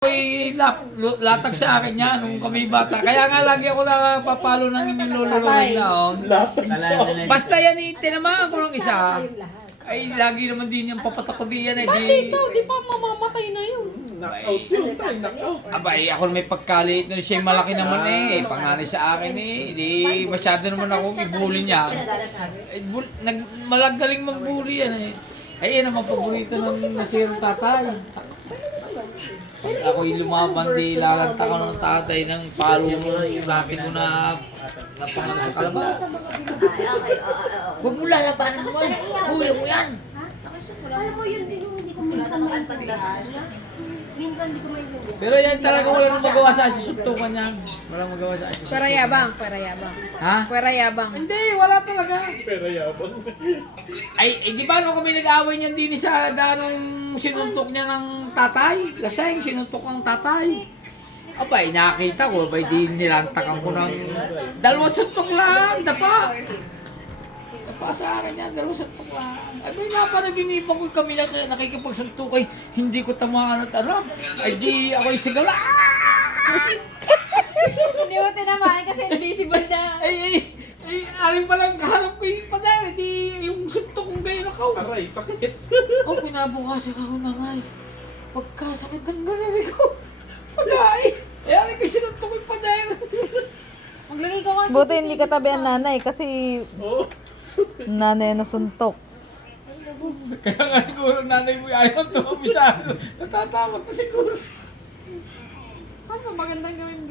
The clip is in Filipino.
May latag sa akin yan nung kami bata. Kaya nga lagi ako nakapapalo ng inilululuin na on. Basta yan tinamaan ko ng isa. Ay, lagi naman din yung papatako diyan eh. Bakit ikaw? Di pa mamamatay na yun. Knockout yun, tayo knockout. Abay, ako may pagkalit na siya malaki naman eh. Panganay sa akin eh. Di masyado naman akong ibuli niya. Malagaling magbuli yan eh. Ay, yan naman paborito ng nasirang tatay. Ako yung lumaban di lalanta ko ng tatay ng palo laki ko na napangano sa kalabas. Huwag mo lalabanan mo. Kuya mo yan. Alam mo yun din yung hindi ko minsan maantagdahan. Minsan hindi ko maintindihan. Pero yan talaga walang magawa sa asusuntukan niya. Walang magawa sa asusuntukan. Pera yabang, pera yabang. Ha? Pera yabang. Hindi, wala talaga. Pero yabang. Ay, di ba nung kami nag-away niyan din sa danong sinuntok niya ng tatay? Lasing, sinuntok ng tatay. Abay, nakita ko, abay di nilantakan ko ng dalawang suntok lang, dapa. Dapa sa akin yan, dalawang suntok lang. Abay, napanaginipan ko kami na nakikipagsuntok ay hindi ko tamaan at ano. Ay di ako isigala. Hindi mo tinamaan kasi invisible na. Ay, alin pa lang kaharap ko yung padala, di yung suntok kong gayon ako. Aray, sakit. Ako pinabukas ako na nga. Pagkasakit ng ganun ko. Pagkain. Ayan ko sinuntok yung padala. Maglagay ka kasi. Buti hindi katabi ang nanay kasi Oo. nanay na suntok. Kaya nga siguro nanay mo ayaw tumabi sa akin. Natatakot na siguro. Ano magandang gawin